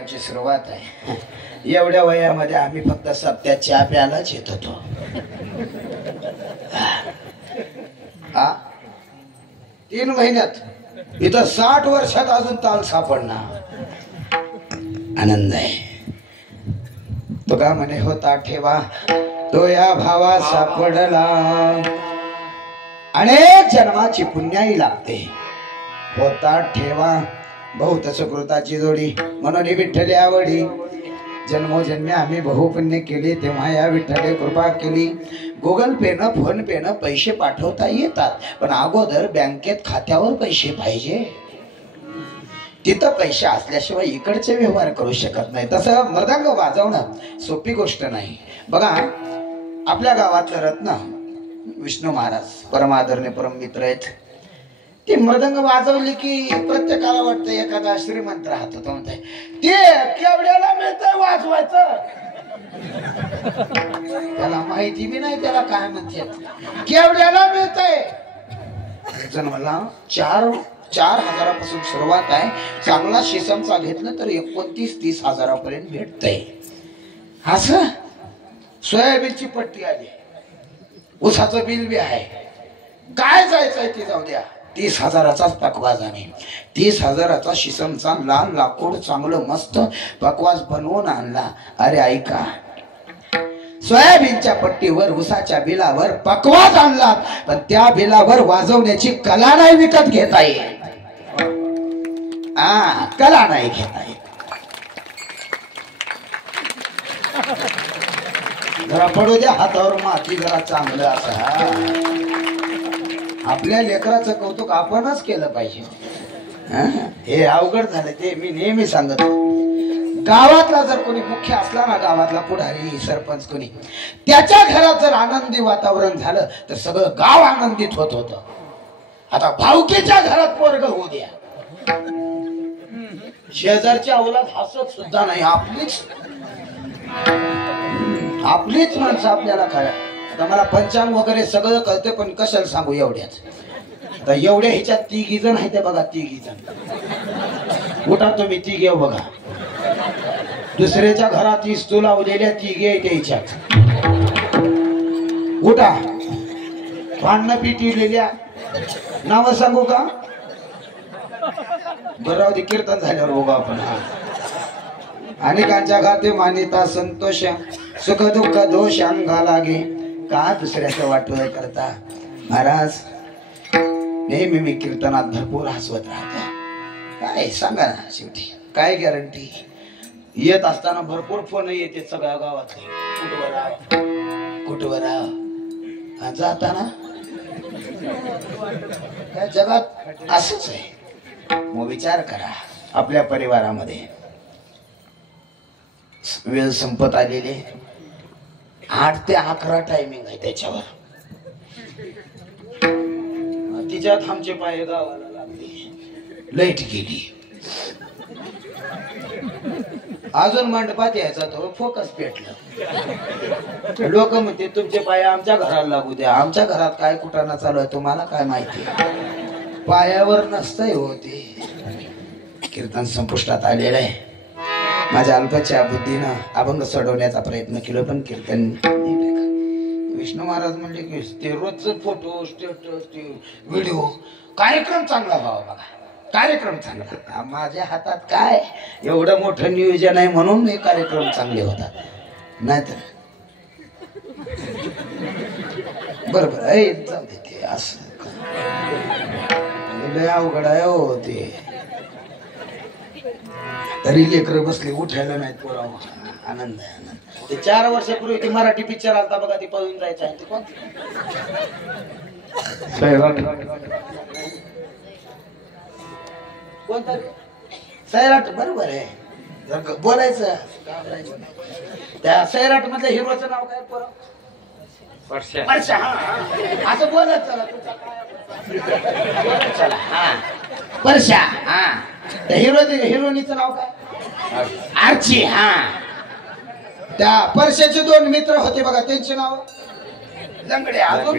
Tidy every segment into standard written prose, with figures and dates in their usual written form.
नाटकांची सुरुवात आहे. एवढ्या वयामध्ये आम्ही फक्त सप्त्यात चहा प्यायलाच येत होतो. हा 3 महिन्यात इथं 60 वर्षात अजून ताल सापडणार. आनंद आहे. तो का म्हणे होता ठेवा तो या भावा सापडला. अनेक जन्माची पुण्याई लागते. होता ठेवा बहुत सुकृताची जोडी म्हणून विठ्ठले आवडी. जन्मोजन्मी आम्ही बहुपुण्य केले तेव्हा या विठ्ठले कृपा केली. गुगल पे न फोन पे न पैसे पाठवता येतात पण अगोदर बँकेत खात्यावर पैसे पाहिजे. तिथं पैसे असल्याशिवाय इकडचे व्यवहार करू शकत नाही. तसं मृदंग वाजवणं सोपी गोष्ट नाही. बघा आपल्या गावातलं रत्न विष्णू महाराज परमादरणीय परम मित्र आहेत. ते मृदंग वाजवली की प्रत्येकाला वाटतं एखादा श्रीमंत राहत होता म्हणताय ते केवढ्याला मिळतंय वाजवायचं. त्याला माहिती बी नाही त्याला काय म्हणतात. केवढ्याला मिळतंय जन्माला 4,000 सुरुवात आहे. चांगला शिसमचा घेतलं तर 29-30 हजारापर्यंत भेटतंय. असं सोयाबीनची पट्टी आली. ऊसाचं बिल बी आहे. काय जायचंय ते जाऊ द्या. 30 हजाराचाच पकवाज आहे. 30 हजाराचा शिसमचा लाल लाकूड चांगलं मस्त पकवाज बनवून आणला. अरे ऐका सोयाबीनच्या पट्टीवर ऊसाच्या बिलावर पकवाज आणला पण त्या बिलावर वाजवण्याची कला नाही विकत घेता येत. कला नाही घेता येत. जरा पडू द्या हातावर माती जरा चांगलं असं. आपल्या लेकराचं कौतुक आपणच केलं पाहिजे. हे अवघड झालं. ते मी नेहमी सांगतो गावातला जर कोणी मुख्य असला ना गावातला पुढारी सरपंच कोणी त्याच्या घरात जर आनंदी वातावरण झालं तर सगळं गाव आनंदित होत होतं. आता भाऊकीच्या घरात पोरग होऊ द्या. शेजारच्या औलाद हसत सुद्धा नाही. आपलीच माणसं आपल्याला काय. आता मला पंचांग वगैरे सगळं कळते पण कशाला सांगू एवढ्याच. आता एवढ्या ह्याच्यात 3 जण आहेत बघा. 3 जण उठा तुम्ही 3 बघा. दुसऱ्याच्या घरात इस्तू लावलेल्या 3 आहेत ह्याच्यात. उठा. भांडणं पिटिलेल्या नाव सांगू का. बरं ते कीर्तन झाल्यावर बघू आपण. अनेकांच्या घाते मानिता संतोष सुख दुःख दोष अंगा लागे. का दुसऱ्याचं वाटोळ करता. महाराज नेहमी मी कीर्तनात भरपूर हसवत राहतो. काय सांगा ना शेवटी काय गॅरंटी. येत असताना भरपूर फोन येते सगळ्या गावातले. कुठवर राहा जाताना या जगात असंच आहे. मग विचार करा आपल्या परिवारामध्ये वेळ संपत आलेले 8 ते 11 टायमिंग आहे त्याच्यावर. तिच्यात आमचे पाय गावाला लागले. लाईट गेली. अजून मंडपात यायचा तो फोकस पेटलं. लोक म्हणते तुमचे पाय आमच्या घराला लागू द्या. आमच्या घरात काय कुटाणा चालू आहे तुम्हाला काय माहिती. पायावर नसतंय होते. कीर्तन संपुष्टात आलेलं आहे. माझ्या अल्पच्या बुद्धीनं अभंग सोडवण्याचा प्रयत्न केला पण कीर्तन विष्णू महाराज म्हणले की ते रोजचं फोटो स्टेटस व्हिडिओ कार्यक्रम चांगला व्हावा. बघा कार्यक्रम चांगला. माझ्या हातात काय एवढं मोठं नियोजन आहे म्हणून हे कार्यक्रम चांगले होतात. नाहीतर बरोबर आहे जाऊ दे. ते असं अवघड आहे हो ते. तरी लेकर बसले उठायला नाहीत पोराव. आनंद आहे आनंद. ते 4 वर्षापूर्वी ते मराठी पिक्चर आलता बघा. ते पळून जायचं आहे. ते कोण कोणता सैराट. बरोबर आहे. जर बोलायचं त्या सैराट मधल्या हिरोचं नाव काय पोरा. परशा. असं बोलत चला. चला परशा. त्या हिरोनीचं नाव काय आर्ची. त्या परशाचे 2 मित्र होते बघा. त्यांचे नाव लंगडे. अजून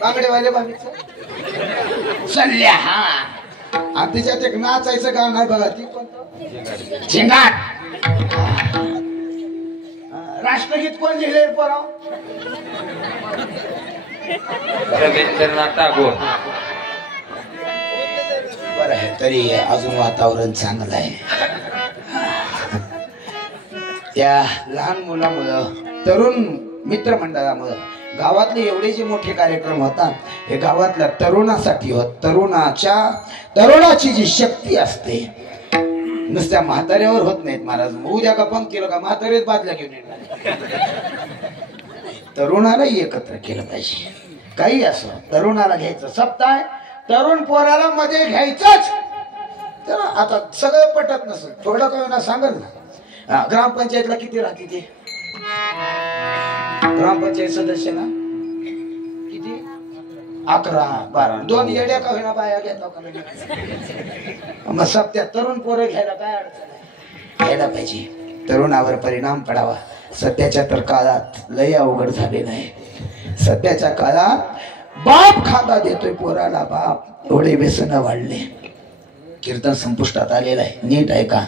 बांगडेवाले बाबीचं सल्ल्या. आणि तिच्यात एक नाचायचं गाणं आहे बघा, ती कोणतं? झिंगाट. राष्ट्रगीत कोण लिहिले पोराव? रवींद्रनाथ टागोर. बरं आहे, तरी अजून वातावरण चांगलं आहे. त्या लहान मुलामुळं, तरुण मित्रमंडळामुळं गावातले एवढे जे मोठे कार्यक्रम होतात हे गावातल्या तरुणासाठी होत. तरुणाची जी शक्ती असते नुसत्या म्हाताऱ्यावर होत नाहीत महाराज. उद्या का पंक्तीला का म्हातारेच बादल्या घेऊन येणार. तरुणालाही एकत्र केलं पाहिजे. काही असो, तरुणाला घ्यायचं. सप्ताह तरुण पोराला मध्ये घ्यायचंच. तर आता सगळं पटत नसेल, थोडं काही ना सांगल ना. ग्रामपंचायतला किती राहते ते? ग्रामपंचायत सदस्य ना किती? 11 12. 2 येड्या का होईना बाया घेतला का नाही? मग सप्त्यात तरुण पोरं घ्यायला काय अडचण आहे? घ्यायला पाहिजे. तरुणावर परिणाम पडावा. सध्याच्या तर काळात लय अवघड झालेलं आहे. सध्याच्या काळात बाप खादा देतोय पोराला. बाप एवढे व्यसन वाढले. कीर्तन संपुष्टात आलेलं आहे. नीट आहे का?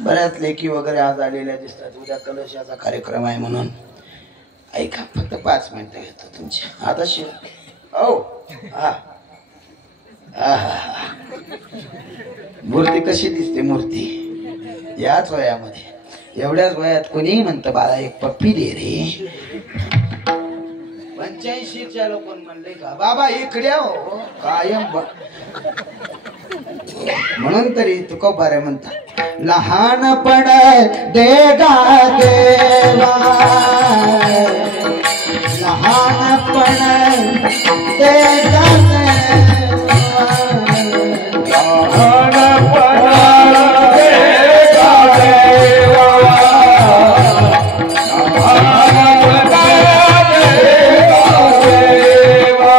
बऱ्याच लेखी वगैरे आज आलेल्या दिसतात. उद्या कलशाचा कार्यक्रम आहे म्हणून ऐका. फक्त 5 मिनिटं घेतो तुमची. आता मूर्ती कशी दिसते? मूर्ती याच वयामध्ये, एवढ्याच वयात कोणीही म्हणतं बाळा एक पप्पी दे रे. 85च्या लोक म्हणले का बाबा इकडे हो कायम म्हणून तरी तुकोबारे म्हणतात लहानपण देगा देवा, लहानपण देगा देवा, लहानपण देगा देवा, लहानपण देगा देवा,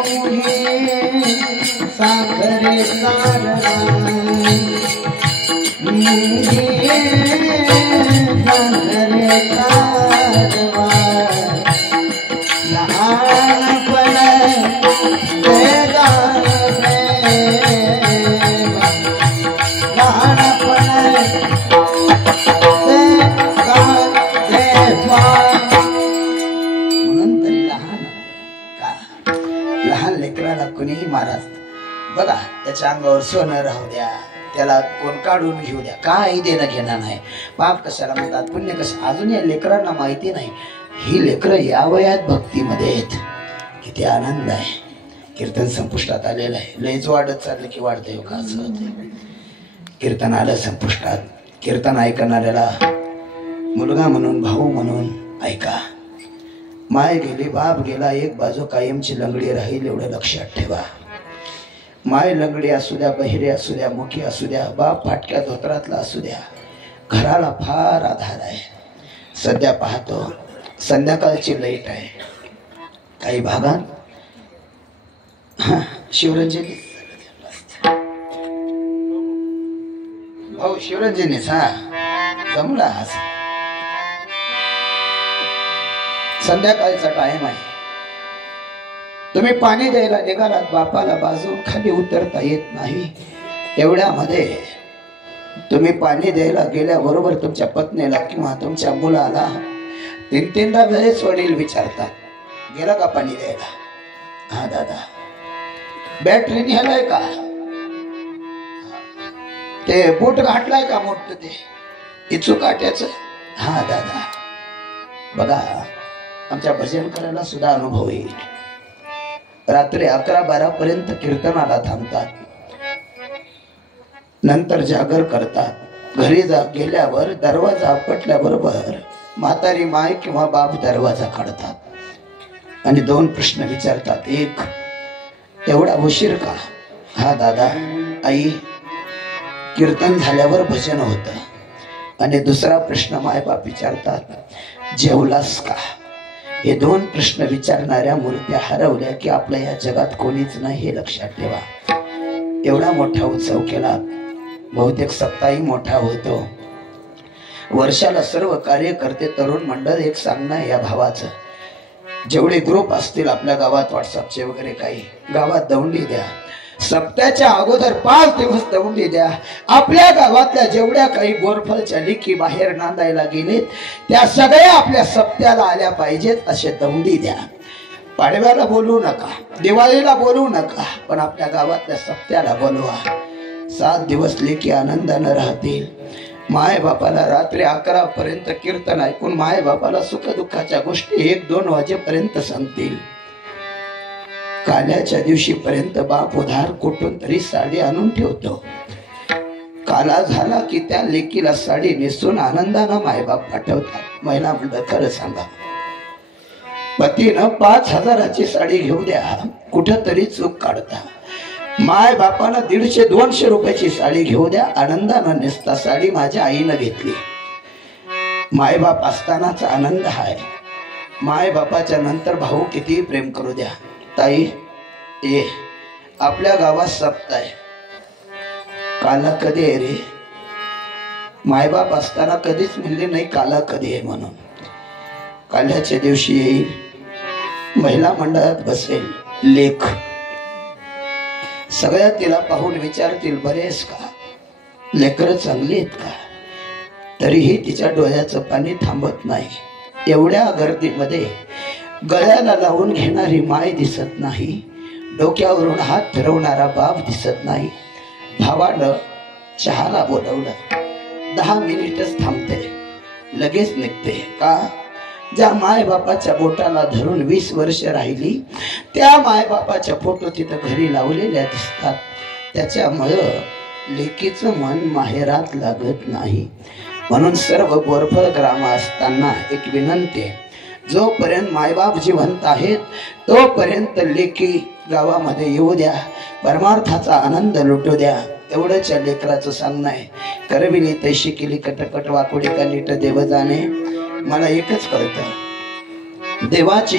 मुंगी साखरे सारवा, कुणीही महाराज बघा त्याच्या अंगावर सोनं राहू द्या, त्याला कोण काढून घेऊ द्या, काही देणं घेणं नाही. पाप कशाला म्हणतात, पुण्य कशा. अजून या लेकरांना माहिती नाही ही लेकरं या वयात भक्तीमध्ये आहेत. किती आनंद आहे. कीर्तन संपुष्टात आलेलं आहे. लयच वाढत चाललं की वाढतंय का असं होतं. कीर्तन आलं संपुष्टात. कीर्तन ऐकणाऱ्याला मुलगा म्हणून भाऊ म्हणून ऐका. माय गेली बाप गेला, एक बाजू कायमची लंगडी राहील एवढं लक्षात ठेवा. माय लंगडी असू द्या, बहिरे असू द्या, मुखी असू द्या, बाप फाटक्या धोत्रातला असू द्या, घराला फार आधार आहे. सध्या पाहतो संध्याकाळची लाईट आहे काही भागात. शिवरंजनी भाऊ शिवरंजनीच हा जमला हा. संध्याकाळचा टाइम आहे. तुम्ही पाणी द्यायला निघालात, बापाला बाजून खाली उतरता येत नाही. एवढ्यामध्ये तुम्ही पाणी द्यायला गेल्याबरोबर तुमच्या पत्नीला किंवा तुमच्या मुलाला 3-3दा वेळेस वडील विचारतात गेला का पाणी द्यायला? हा दादा. बॅटरी न्यायलाय का? ते बूट घातलाय का मोठं ते चुकाट्याच? हा दादा. बघा आमच्या भजन करायला सुद्धा अनुभव येईल. रात्री 11-12 पर्यंत कीर्तनाला थांबतात, नंतर जागर करतात. घरी गेल्यावर दरवाजा आपटल्याबरोबर म्हातारी माय किंवा बाप दरवाजा काढतात आणि 2 प्रश्न विचारतात. एक, एवढा उशीर का? हा दादा. आई, कीर्तन झाल्यावर भजन होतं. आणि दुसरा प्रश्न माय बाप विचारतात, जेवलास का? हे 2 प्रश्न विचारणाऱ्या मूर्त्या हरवल्या की आपल्या या जगात कोणीच नाही हे लक्षात ठेवा. एवढा मोठा उत्सव केला, बहुतेक सप्ताही मोठा होतो. वर्षाला सर्व कार्यकर्ते तरुण मंडळ एक सांगणं या भावाचं. जेवढे ग्रुप असतील आपल्या गावात व्हॉट्सअपचे वगैरे काही, गावात दौंडी द्या. सप्त्याच्या अगोदर 5 दिवस दौंडी द्या. आपल्या गावातल्या जेवढ्या काही बोरफलच्या लेकी बाहेर नांदायला गेलेत त्या सगळ्या आपल्या सप्त्याला आल्या पाहिजेत असे दौंडी द्या. पाडव्याला बोलू नका, दिवाळीला बोलू नका, पण आपल्या गावातल्या सप्त्याला बोलवा. 7 दिवस लेकी आनंदानं राहतील. माय बापाला रात्री 11 पर्यंत कीर्तन ऐकून माय बापाला सुखदुःखाच्या गोष्टी 1-2 वाजेपर्यंत सांगतील. काल्याच्या दिवशी पर्यंत बाप उधार कुठून तरी साडी आणून ठेवतो. काला झाला की त्या लेकीला साडी नेसून आनंदानं मायबाप पाठवतात. महिला म्हणतात खरं सांगा, पतीनं 5,000ची साडी घेऊ द्या, कुठं तरी चूक काढता. माय बापानं 150-200 रुपयाची साडी घेऊ द्या, आनंदानं नेसता. साडी माझ्या आईनं घेतली. मायबाप असतानाचा आनंद आहे. माय बापाच्या नंतर भाऊ किती प्रेम करू द्या. ताई ये, आपल्या गावात सप्त आहे. काला कधी आहे रे? मायबाप असताना कधीच म्हणले नाही काला कधी आहे म्हणून. काल्याच्या दिवशी येईल, महिला मंडळात बसेल लेख. सगळ्या तिला पाहून विचारतील बरेच का, लेकरं चांगली आहेत का? तरीही तिच्या डोळ्याचं पाणी थांबत नाही. एवढ्या गर्दीमध्ये गळ्याला लावून घेणारी माय दिसत नाही, डोक्यावरून हात फिरवणारा बाप दिसत नाही. भावानं चहाला बोलवलं, 10 मिनिटच थांबते, लगेच निघते. का? ज्या माय बापाच्या बोटाला धरून 20 वर्ष राहिली त्या माय बापाच्या फोटो तिथं घरी लावलेल्या दिसतात. त्याच्यामुळं लेकीचं मन माहेरात लागत नाही. म्हणून सर्व बोरफळ ग्राम असताना एक विनंती आहे, जोपर्यंत मायबाप जिवंत आहेत तोपर्यंत लेकी गावामध्ये येऊ द्या, परमार्थाचा आनंद लुटू द्या. एवढंच या लेकराचं सांगणं आहे. करविली तैशी केली कटकट वाकुडी का नीट देव जाणे. मला एकच कळतं, देवाची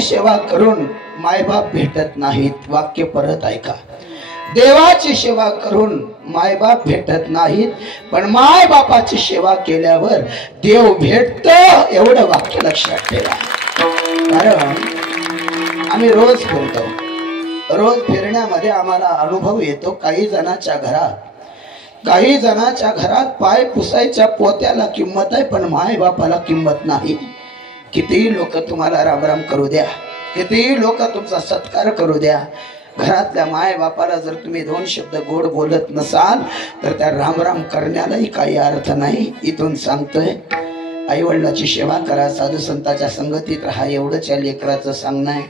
सेवा करून मायबाप भेटत नाहीत. वाक्य परत ऐका, देवाची सेवा करून मायबाप भेटत नाहीत, पण माय बापाची सेवा केल्यावर देव भेटतो. एवढं वाक्य लक्षात ठेवा. कारण आम्ही रोज फिरतो, रोज फिरण्यामध्ये आम्हाला अनुभव येतो. काही जणाच्या घरात पाय पुसायच्या पोत्याला किंमत आहे, पण माय बापाला किंमत नाही. कितीही लोक तुम्हाला रामराम करू द्या, कितीही लोक तुमचा सत्कार करू द्या, घरातल्या माय बापाला जर तुम्ही 2 शब्द गोड बोलत नसाल तर त्या रामराम करण्यालाही काही अर्थ नाही. इथून सांगतोय, आई वडिलाची सेवा करा, साधू संतांच्या संगतीत राहा. एवढंच या लेकराचं सांगणं आहे.